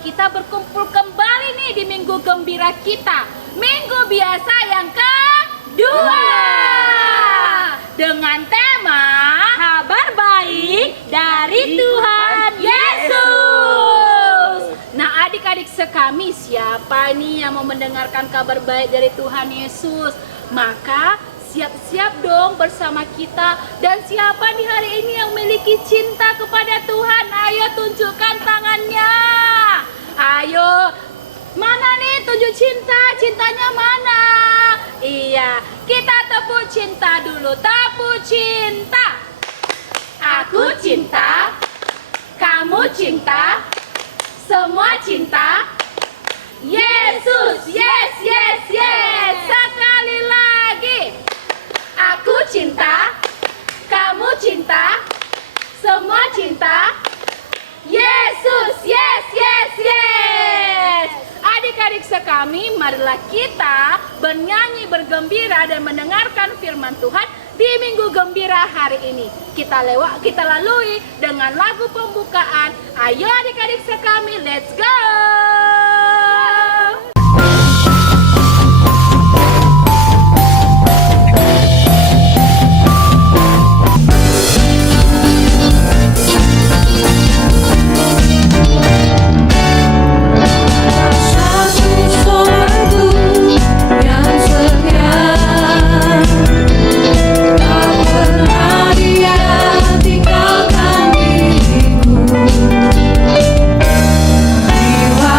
kita berkumpul kembali nih di minggu gembira kita, minggu biasa yang kedua, dengan tema kabar baik dari Tuhan Yesus. Nah, adik-adik sekami, siapa nih yang mau mendengarkan kabar baik dari Tuhan Yesus? Maka siap-siap dong bersama kita. Dan siapa di hari ini yang memiliki cinta kepada Tuhan? Ayo tunjukkan tangannya. Ayo, mana nih tunjuk cinta? Cintanya mana? Iya, kita tepuk cinta dulu. Tepuk cinta. Aku cinta, kamu cinta, semua cinta. Yesus, yes, yes, yes. Sekali lagi. Aku cinta, kamu cinta, semua cinta. Yesus, yes, yes, yes. Adik-adik sekami, marilah kita bernyanyi, bergembira dan mendengarkan firman Tuhan di Minggu Gembira hari ini. Kita lalui dengan lagu pembukaan. Ayo adik-adik sekami, let's go. Tinggalkan dirimu, jiwa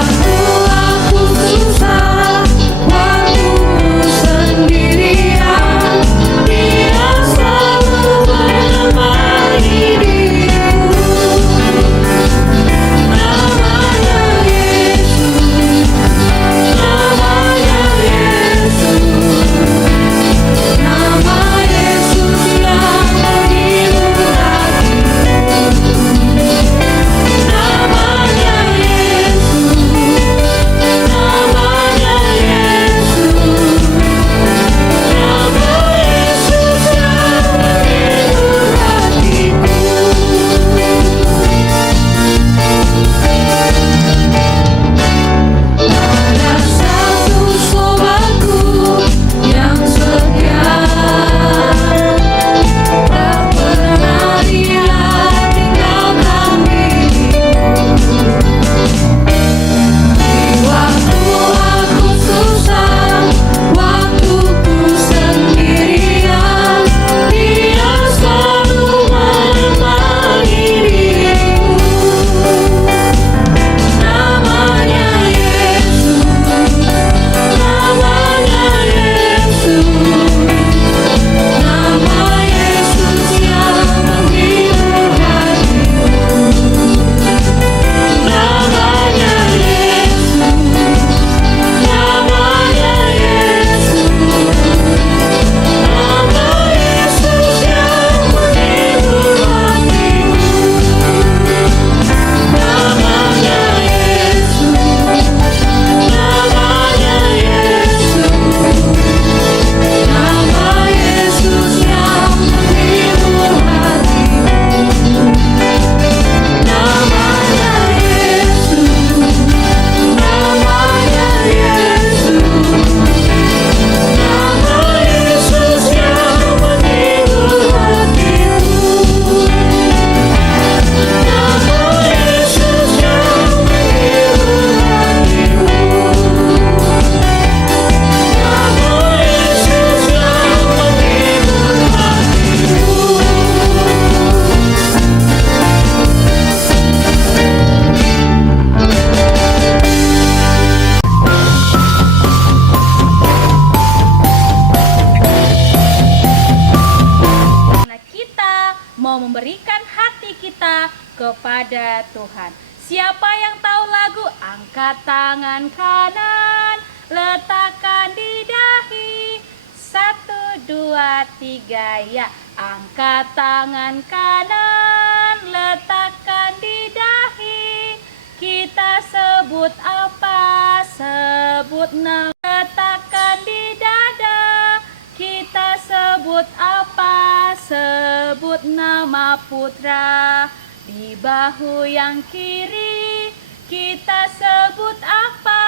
kepada Tuhan. Siapa yang tahu lagu? Angkat tangan kanan, letakkan di dahi. 1, 2, 3, ya. Angkat tangan kanan, letakkan di dahi. Kita sebut apa? Sebut nama. Letakkan di dada. Kita sebut apa? Sebut nama putra. Di bahu yang kiri kita sebut apa?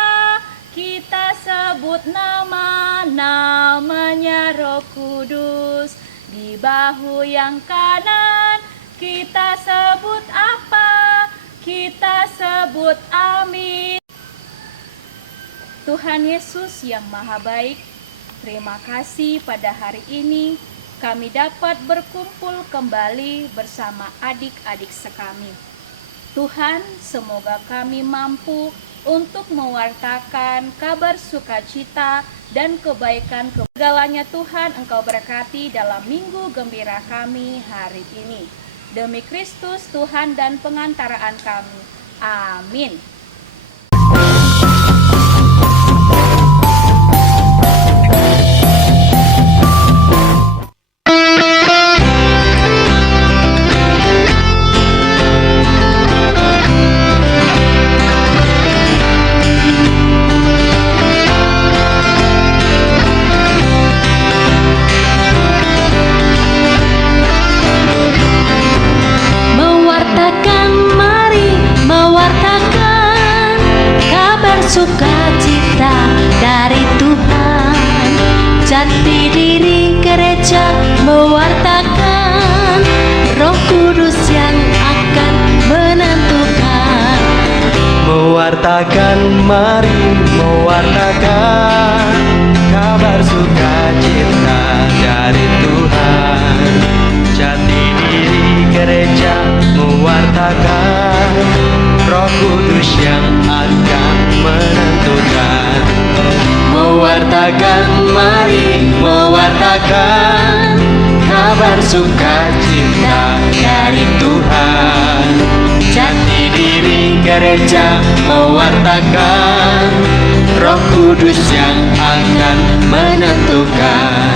Kita sebut namanya Roh Kudus. Di bahu yang kanan kita sebut apa? Kita sebut amin. Tuhan Yesus yang Maha Baik, terima kasih pada hari ini kami dapat berkumpul kembali bersama adik-adik sekami. Tuhan, semoga kami mampu untuk mewartakan kabar sukacita dan kebaikan segalanya. Tuhan, Engkau berkati dalam minggu gembira kami hari ini. Demi Kristus Tuhan dan pengantaraan kami. Amin. Sukacita dari Tuhan, jati diri gereja mewartakan Roh Kudus yang akan menentukan. Mewartakan, mari mewartakan kabar sukacita dari Tuhan, jati diri gereja mewartakan Roh Kudus yang akan menentukan. Mewartakan, mari mewartakan kabar sukacita dari Tuhan, jati diri gereja mewartakan Roh Kudus yang akan menentukan.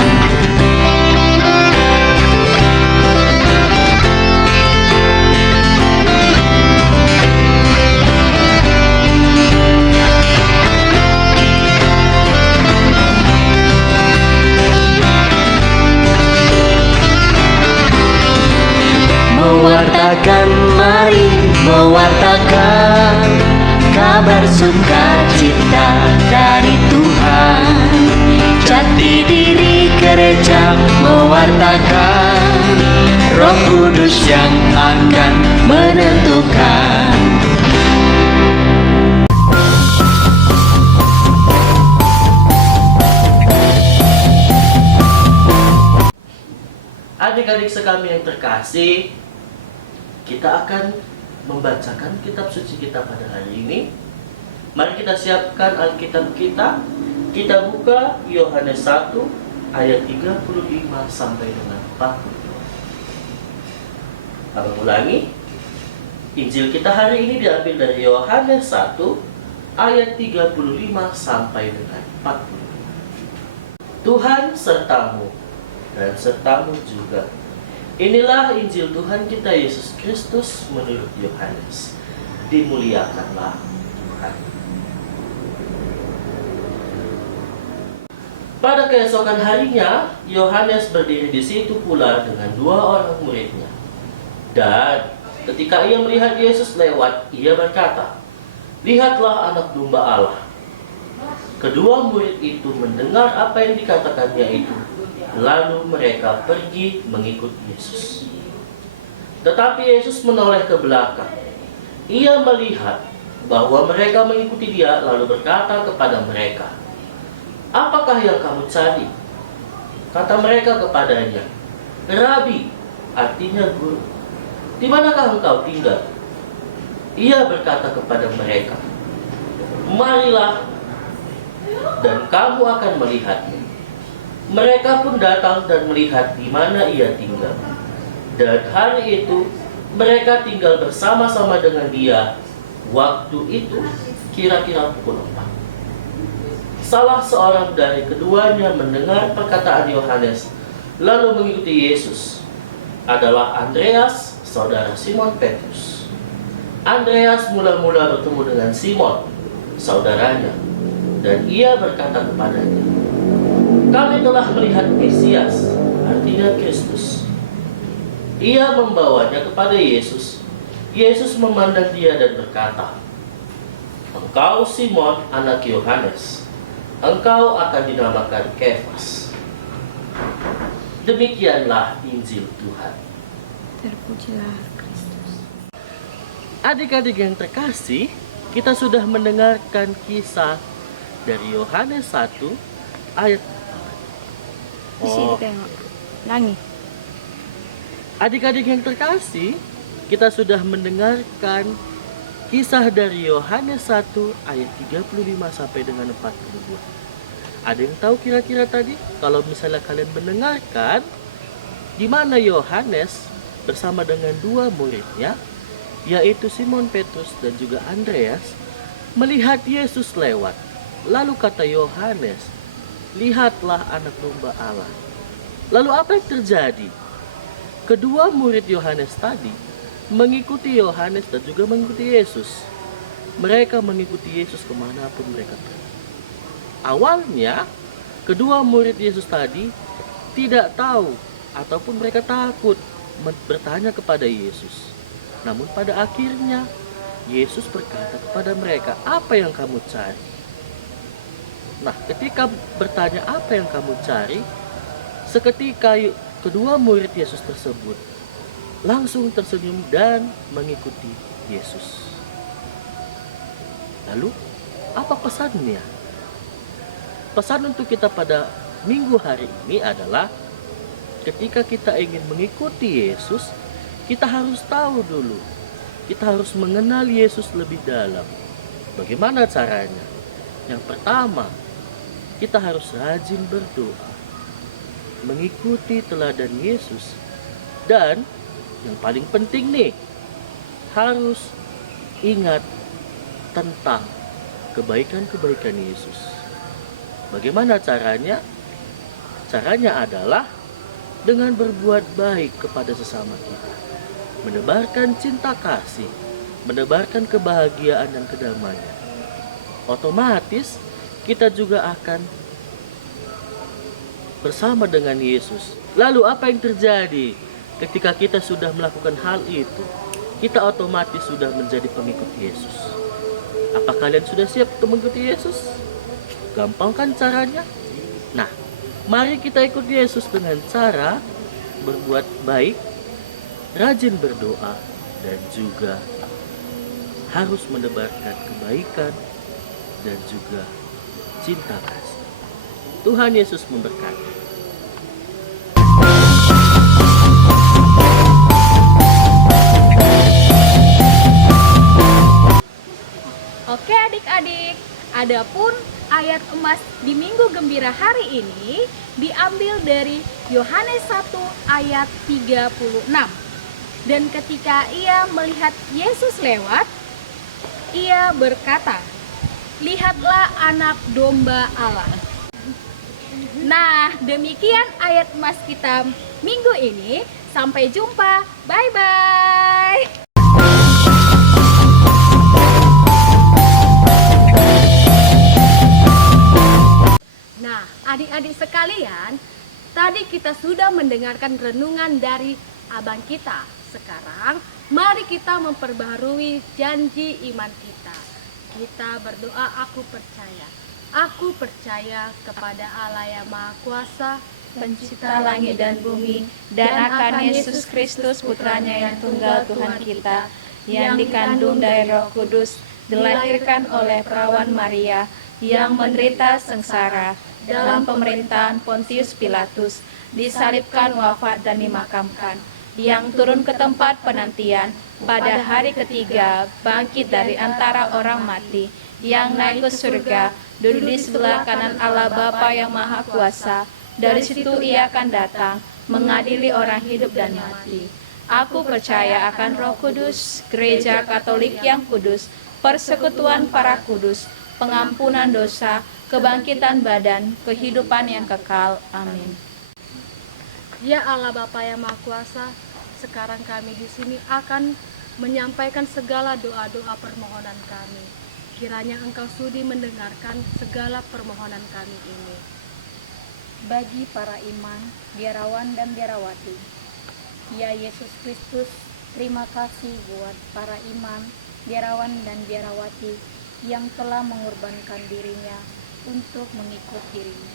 Mewartakan, mari mewartakan kabar sukacita dari Tuhan, jati diri gereja mewartakan Roh Kudus yang akan menentukan. Adik-adik sekami yang terkasih, kita akan membacakan kitab suci kita pada hari ini. Mari kita siapkan Alkitab kita. Kita buka Yohanes 1 ayat 35 sampai dengan 42. Abang ulangi. Injil kita hari ini diambil dari Yohanes 1 ayat 35 sampai dengan 42. Tuhan sertamu dan sertamu juga. Inilah Injil Tuhan kita Yesus Kristus menurut Yohanes. Dimuliakanlah Tuhan. Pada keesokan harinya, Yohanes berdiri di situ pula dengan 2 orang muridnya. Dan ketika ia melihat Yesus lewat, ia berkata, "Lihatlah anak domba Allah." Kedua murid itu mendengar apa yang dikatakannya itu. Lalu mereka pergi mengikut Yesus. Tetapi Yesus menoleh ke belakang. Ia melihat bahwa mereka mengikuti dia, lalu berkata kepada mereka, "Apakah yang kamu cari?" Kata mereka kepadanya, "Rabi," artinya guru, "di manakah engkau tinggal?" Ia berkata kepada mereka, "Marilah, dan kamu akan melihatnya." Mereka pun datang dan melihat di mana ia tinggal. Dan hari itu Mereka tinggal bersama-sama dengan dia. Waktu itu kira-kira pukul 4. Salah seorang dari keduanya mendengar perkataan Yohanes, lalu mengikuti Yesus. Adalah Andreas, saudara Simon Petrus. Andreas mula-mula bertemu dengan Simon, saudaranya, dan ia berkata kepadanya, "Kami telah melihat Mesias," artinya Kristus. Ia membawanya kepada Yesus. Yesus memandang dia dan berkata, "Engkau Simon, anak Yohanes. Engkau akan dinamakan Kefas." Demikianlah Injil Tuhan. Terpujilah Kristus. Adik-adik yang terkasih, kita sudah mendengarkan kisah dari Yohanes 1 ayat Di sini tengok. Nangis. Adik-adik yang terkasih, kita sudah mendengarkan kisah dari Yohanes 1 ayat 35 sampai dengan 42. Ada yang tahu kira-kira tadi? Kalau misalnya kalian mendengarkan di mana Yohanes bersama dengan dua muridnya, yaitu Simon Petrus dan juga Andreas, melihat Yesus lewat. Lalu kata Yohanes, "Lihatlah anak domba Allah." Lalu apa yang terjadi? Kedua murid Yohanes tadi mengikuti Yohanes dan juga mengikuti Yesus. Mereka mengikuti Yesus kemanapun mereka pergi. Awalnya, kedua murid Yesus tadi tidak tahu ataupun mereka takut bertanya kepada Yesus. Namun pada akhirnya, Yesus berkata kepada mereka, "Apa yang kamu cari?" Nah, ketika bertanya apa yang kamu cari, seketika kedua murid Yesus tersebut langsung tersenyum dan mengikuti Yesus. Lalu, apa pesannya? Pesan untuk kita pada minggu hari ini adalah ketika kita ingin mengikuti Yesus, kita harus tahu dulu. Kita harus mengenal Yesus lebih dalam. Bagaimana caranya? Yang pertama, kita harus rajin berdoa, mengikuti teladan Yesus, dan yang paling penting nih, harus ingat tentang kebaikan-kebaikan Yesus. Bagaimana caranya? Caranya adalah dengan berbuat baik kepada sesama kita, menebarkan cinta kasih, menebarkan kebahagiaan dan kedamaian. Otomatis kita juga akan bersama dengan Yesus. Lalu apa yang terjadi ketika kita sudah melakukan hal itu? Kita otomatis sudah menjadi pengikut Yesus. Apa kalian sudah siap untuk mengikuti Yesus? Gampang kan caranya? Nah, mari kita ikut Yesus dengan cara berbuat baik, rajin berdoa, dan juga harus menebarkan kebaikan dan juga cinta kasih. Tuhan Yesus memberkati. Oke adik-adik, adapun ayat emas di Minggu Gembira hari ini diambil dari Yohanes 1 ayat 36. Dan ketika ia melihat Yesus lewat, ia berkata, "Lihatlah anak domba Allah." Nah, demikian ayat emas kita minggu ini. Sampai jumpa. Bye-bye. Nah, adik-adik sekalian, tadi kita sudah mendengarkan renungan dari abang kita. Sekarang, mari kita memperbaharui janji iman kita. Kita berdoa, aku percaya. Aku percaya kepada Allah yang Maha Kuasa, Pencipta langit dan bumi, dan akan Yesus Kristus putranya yang tunggal Tuhan kita, yang dikandung dari Roh Kudus, dilahirkan oleh perawan Maria, yang menderita sengsara dalam pemerintahan Pontius Pilatus, disalibkan, wafat dan dimakamkan, yang turun ke tempat penantian, pada hari ketiga bangkit dari antara orang mati, yang naik ke surga, duduk di sebelah kanan Allah Bapa yang Maha Kuasa. Dari situ ia akan datang mengadili orang hidup dan mati. Aku percaya akan Roh Kudus, Gereja Katolik yang kudus, persekutuan para kudus, pengampunan dosa, kebangkitan badan, kehidupan yang kekal. Amin. Ya Allah Bapa yang Maha Kuasa, sekarang kami di sini akan menyampaikan segala doa-doa permohonan kami. Kiranya Engkau sudi mendengarkan segala permohonan kami ini. Bagi para iman, biarawan dan biarawati, ya Yesus Kristus, terima kasih buat para iman, biarawan dan biarawati yang telah mengorbankan dirinya untuk mengikut dirimu.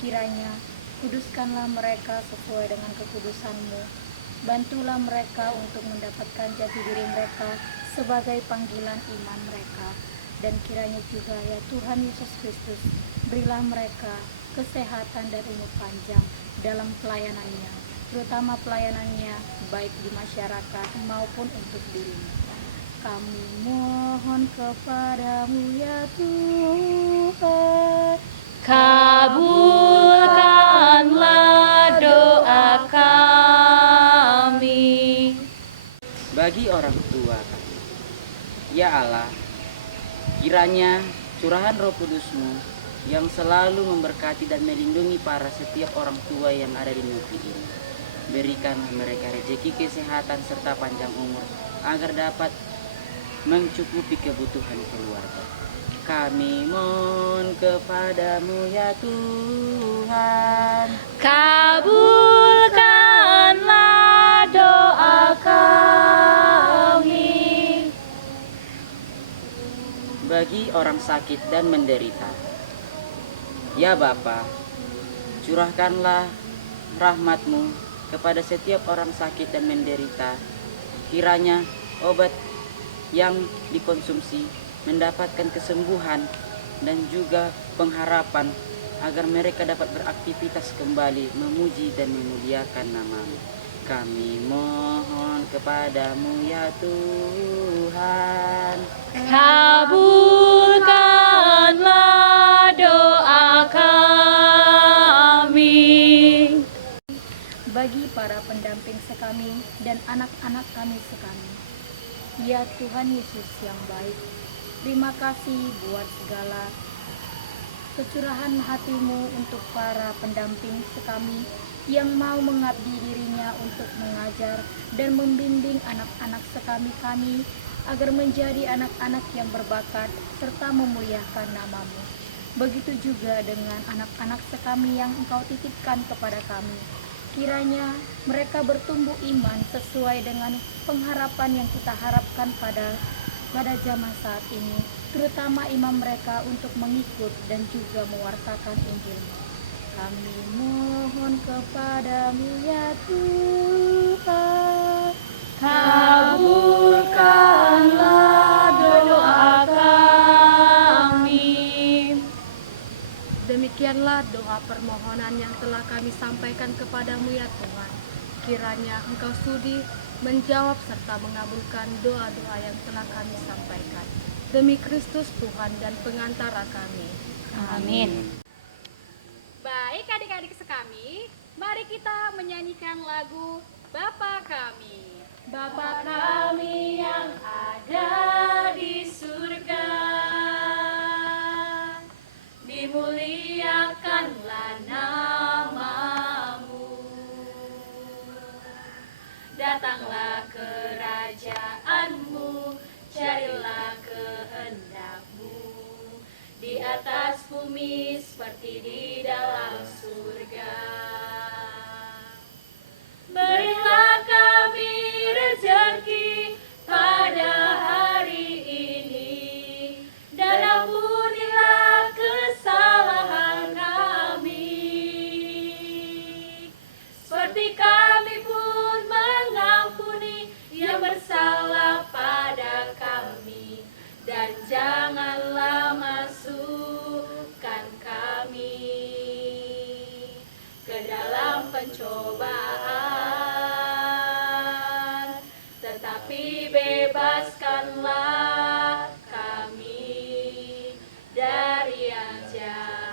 Kiranya kuduskanlah mereka sesuai dengan kekudusan-Mu. Bantulah mereka untuk mendapatkan jati diri mereka sebagai panggilan iman mereka. Dan kiranya juga ya Tuhan Yesus Kristus, berilah mereka kesehatan dan umur panjang dalam pelayanannya, terutama pelayanannya baik di masyarakat maupun untuk dirinya. Kami mohon kepadamu ya Tuhan, kabulkanlah doa kami. Bagi orang tua kami, ya Allah, kiranya curahan Roh Kudus-Mu yang selalu memberkati dan melindungi para setiap orang tua yang ada di negeri ini. Berikanlah mereka rezeki kesehatan serta panjang umur agar dapat mencukupi kebutuhan keluarga. Kami mohon kepadamu ya Tuhan, Kabulkanlah doa kami. bagi orang sakit dan menderita, ya Bapa, curahkanlah rahmat-Mu kepada setiap orang sakit dan menderita. Kiranya obat yang dikonsumsi mendapatkan kesembuhan dan juga pengharapan agar mereka dapat beraktivitas kembali memuji dan memuliakan nama-Mu. Kami mohon kepadamu ya Tuhan, Kabulkanlah doa kami. Bagi para pendamping sekami dan anak-anak kami sekami, ya Tuhan Yesus yang baik, terima kasih buat segala kecurahan hati-Mu untuk para pendamping sekami yang mau mengabdi dirinya untuk mengajar dan membimbing anak-anak sekami kami agar menjadi anak-anak yang berbakat serta memuliakan nama-Mu. Begitu juga dengan anak-anak sekami yang Engkau titipkan kepada kami. Kiranya mereka bertumbuh iman sesuai dengan pengharapan yang kita harapkan pada zaman saat ini, terutama iman mereka untuk mengikut dan juga mewartakan Injil-Mu. Kami mohon kepadamu ya Tuhan, Kabulkanlah doa kami. Demikianlah doa permohonan yang telah kami sampaikan kepadamu ya Tuhan. Kiranya Engkau sudi menjawab serta mengabulkan doa-doa yang telah kami sampaikan. Demi Kristus Tuhan dan pengantara kami. Amin. Baik adik-adik sekami, mari kita menyanyikan lagu Bapa Kami. Bapa kami yang ada di surga, dimuliakanlah nama-Mu. Datanglah kerajaan-Mu, jadilah kehendak-Mu di atas bumi seperti di dalam surga. Berilah kami rezeki pada hari ini, dan ampunilah kesalahan kami, seperti kami pun mengampuni yang bersalah pada kami. Dan janganlah masukkan kami ke dalam pencobaan, tetapi bebaskanlah kami dari yang jahat.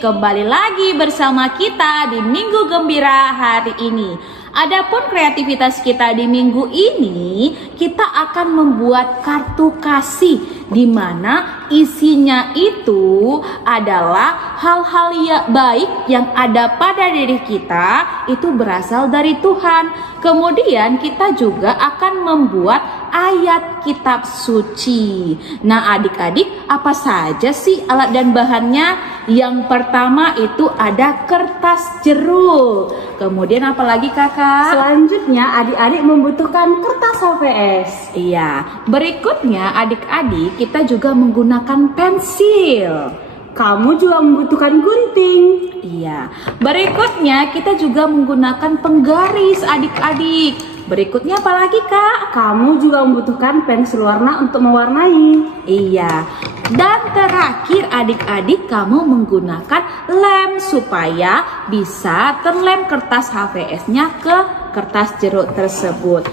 kembali lagi bersama kita di Minggu Gembira hari ini. Adapun kreativitas kita di minggu ini, kita akan membuat kartu kasih di mana isinya itu adalah hal-hal yang baik yang ada pada diri kita itu berasal dari Tuhan. Kemudian kita juga akan membuat ayat kitab suci. Nah, adik-adik, apa saja sih alat dan bahannya? Yang pertama itu ada kertas jeruk. Kemudian apa lagi, Kakak? Selanjutnya adik-adik membutuhkan kertas HVS. Iya, berikutnya adik-adik kita juga menggunakan pensil. Kamu juga membutuhkan gunting. Iya, berikutnya kita juga menggunakan penggaris adik-adik. Berikutnya apa lagi, Kak? Kamu juga membutuhkan pensil warna untuk mewarnai. Iya, dan terakhir adik-adik kamu menggunakan lem supaya bisa terlem kertas HVS-nya ke kertas jeruk tersebut.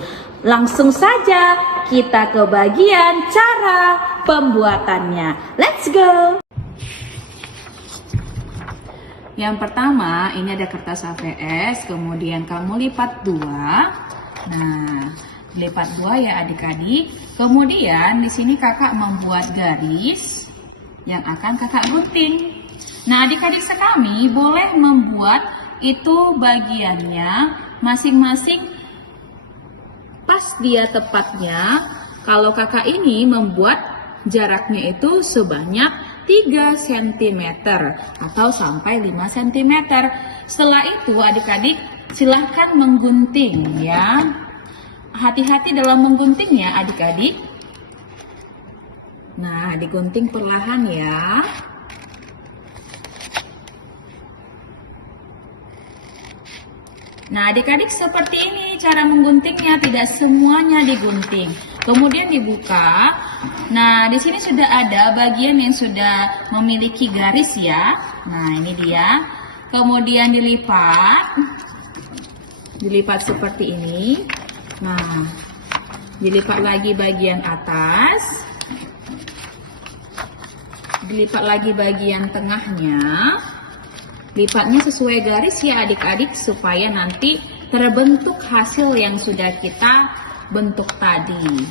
Langsung saja kita ke bagian cara pembuatannya. Let's go! Yang pertama, ini ada kertas HVS, kemudian kamu lipat dua. Nah, lipat dua ya adik-adik. Kemudian di sini kakak membuat garis yang akan kakak gunting. Nah, adik-adik sekami boleh membuat itu bagiannya masing-masing pas dia tepatnya. Kalau kakak ini membuat jaraknya itu sebanyak 3 cm atau sampai 5 cm. Setelah itu adik-adik silahkan menggunting ya. Hati-hati dalam mengguntingnya adik-adik. Nah, digunting perlahan ya. Nah, adik-adik seperti ini cara mengguntingnya, tidak semuanya digunting. Kemudian dibuka. Nah, di sini sudah ada bagian yang sudah memiliki garis ya. Nah, ini dia. Kemudian dilipat. Dilipat seperti ini. Nah, dilipat lagi bagian atas. Dilipat lagi bagian tengahnya. Lipatnya sesuai garis ya adik-adik supaya nanti terbentuk hasil yang sudah kita bentuk tadi.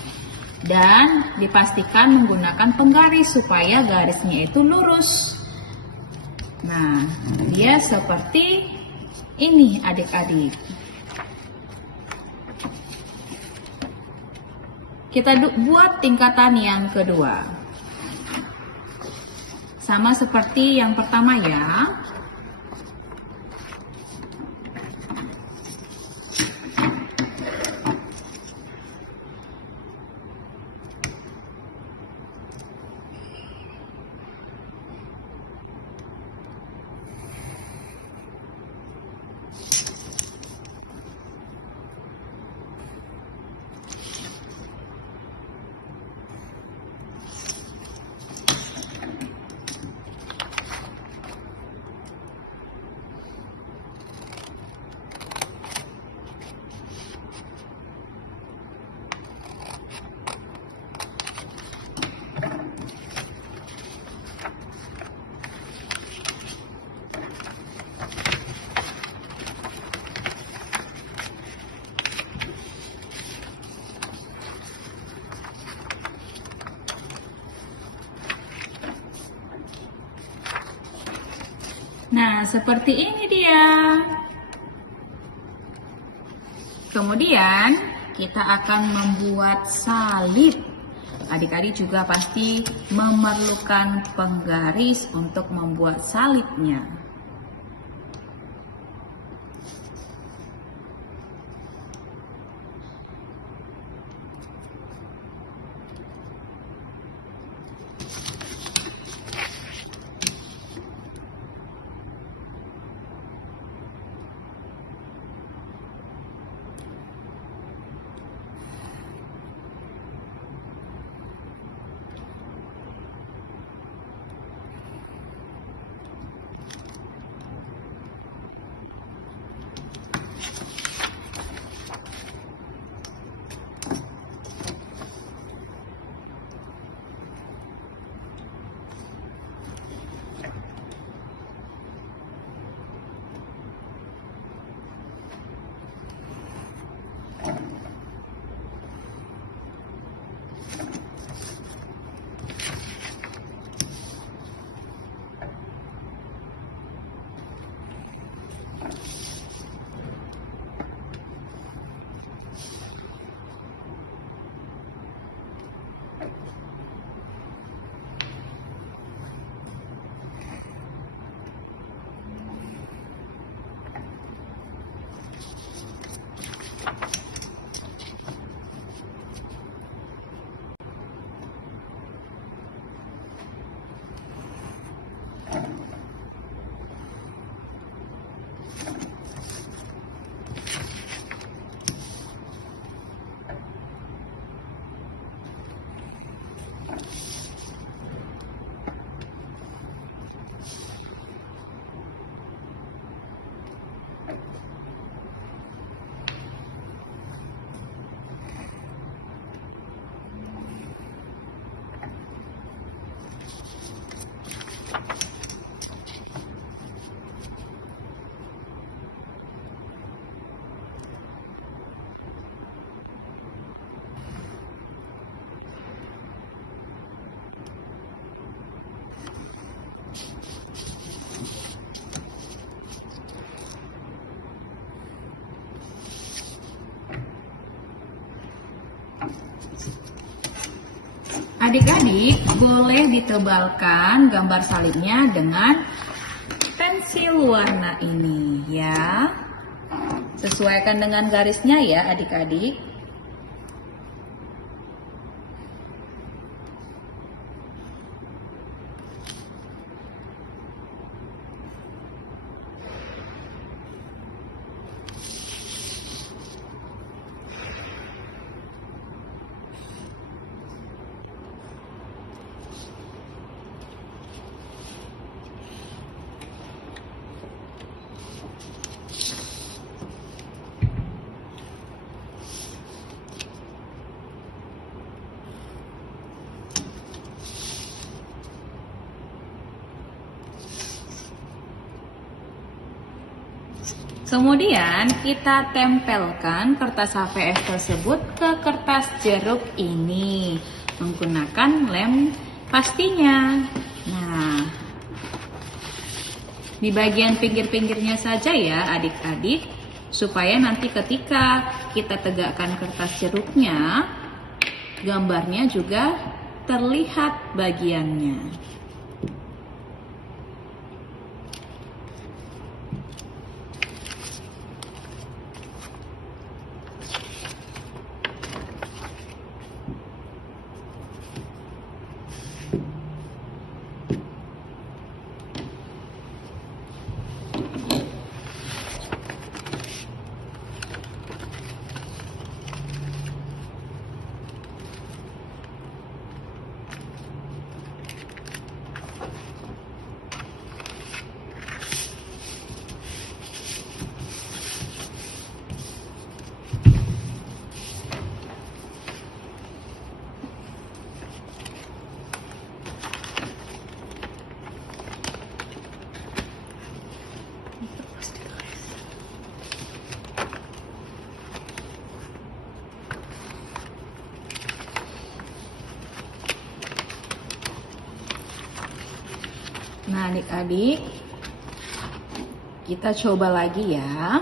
Dan dipastikan menggunakan penggaris supaya garisnya itu lurus. Nah, dia seperti ini adik-adik. Kita buat tingkatan yang kedua. Sama seperti yang pertama ya. Nah, seperti ini dia. Kemudian kita akan membuat salib. Adik-adik juga pasti memerlukan penggaris untuk membuat salibnya. Adik-adik boleh ditebalkan gambar salibnya dengan pensil warna ini ya. Sesuaikan dengan garisnya ya adik-adik. Kemudian kita tempelkan kertas HVS tersebut ke kertas jeruk ini menggunakan lem pastinya. Nah, di bagian pinggir-pinggirnya saja ya adik-adik, supaya nanti ketika kita tegakkan kertas jeruknya, gambarnya juga terlihat bagiannya. Nah adik-adik, kita coba lagi ya.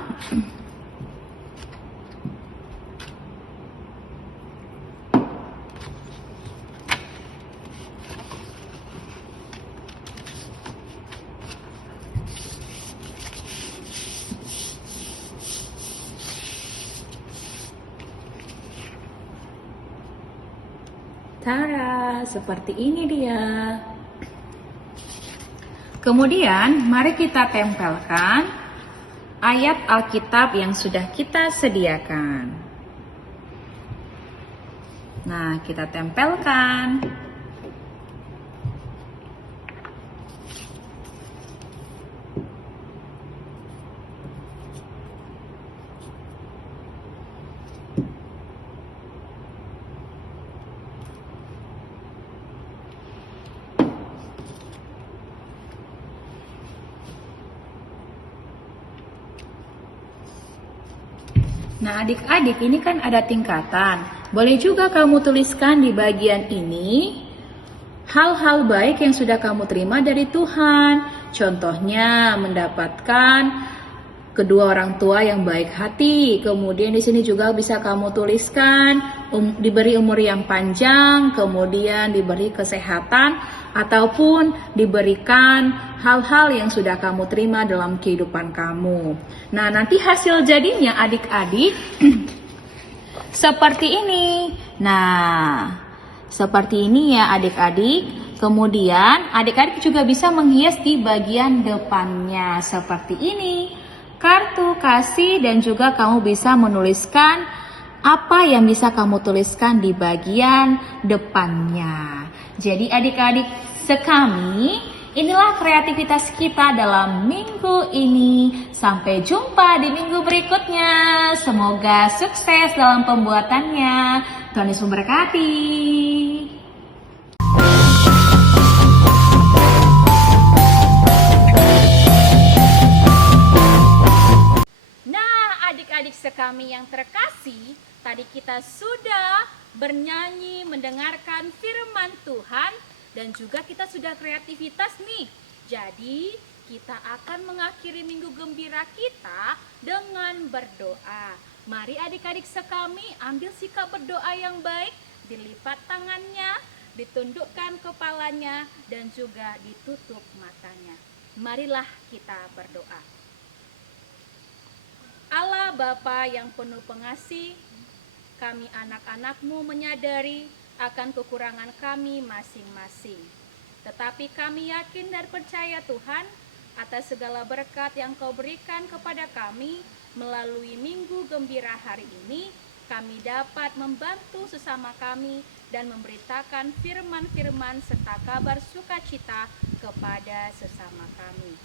Tara, seperti ini dia. Kemudian, mari kita tempelkan ayat Alkitab yang sudah kita sediakan. Nah, kita tempelkan. Nah, adik-adik ini kan ada tingkatan. Boleh juga kamu tuliskan di bagian ini hal-hal baik yang sudah kamu terima dari Tuhan. Contohnya mendapatkan kedua orang tua yang baik hati. Kemudian di sini juga bisa kamu tuliskan diberi umur yang panjang, kemudian diberi kesehatan, ataupun diberikan hal-hal yang sudah kamu terima dalam kehidupan kamu. Nah, nanti hasil jadinya adik-adik seperti ini. Nah, seperti ini ya adik-adik. Kemudian adik-adik juga bisa menghias di bagian depannya seperti ini. Kartu kasih, dan juga kamu bisa menuliskan apa yang bisa kamu tuliskan di bagian depannya. Jadi adik-adik sekami, inilah kreativitas kita dalam minggu ini. Sampai jumpa di minggu berikutnya. Semoga sukses dalam pembuatannya. Tuhan Yesus memberkati. Adik-adik sekami yang terkasih, tadi kita sudah bernyanyi, mendengarkan firman Tuhan, dan juga kita sudah kreativitas nih. Jadi kita akan mengakhiri minggu gembira kita dengan berdoa. Mari adik-adik sekami ambil sikap berdoa yang baik, dilipat tangannya, ditundukkan kepalanya, dan juga ditutup matanya. Marilah kita berdoa. Allah Bapa yang penuh pengasih, kami anak-anak-Mu menyadari akan kekurangan kami masing-masing. Tetapi kami yakin dan percaya Tuhan atas segala berkat yang Kau berikan kepada kami melalui Minggu Gembira hari ini, kami dapat membantu sesama kami dan memberitakan firman-firman serta kabar sukacita kepada sesama kami.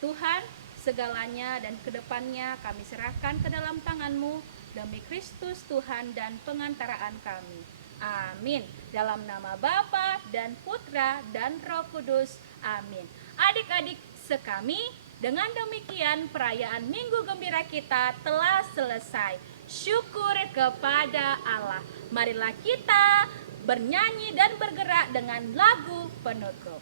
Tuhan, segalanya dan kedepannya kami serahkan ke dalam tangan-Mu demi Kristus Tuhan dan pengantaraan kami. Amin. Dalam nama Bapa dan Putra dan Roh Kudus. Amin. Adik-adik sekami, dengan demikian perayaan Minggu Gembira kita telah selesai. Syukur kepada Allah. Marilah kita bernyanyi dan bergerak dengan lagu penutup.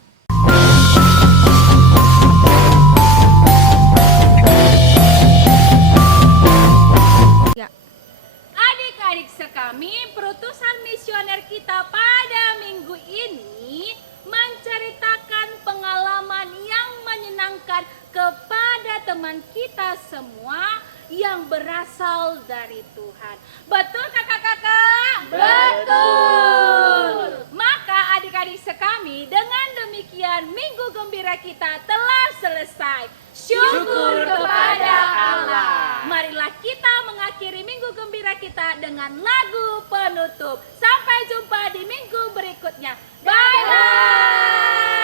Adik-adik sekami, perutusan misioner kita pada minggu ini menceritakan pengalaman yang menyenangkan kepada teman kita semua yang berasal dari Tuhan. Betul kakak-kakak? Betul! Maka adik-adik sekami, dengan demikian Minggu Gembira kita telah selesai. Syukur kepada Allah. Marilah kita mengakhiri Minggu Gembira kita dengan lagu penutup. Sampai jumpa di minggu berikutnya. Bye-bye!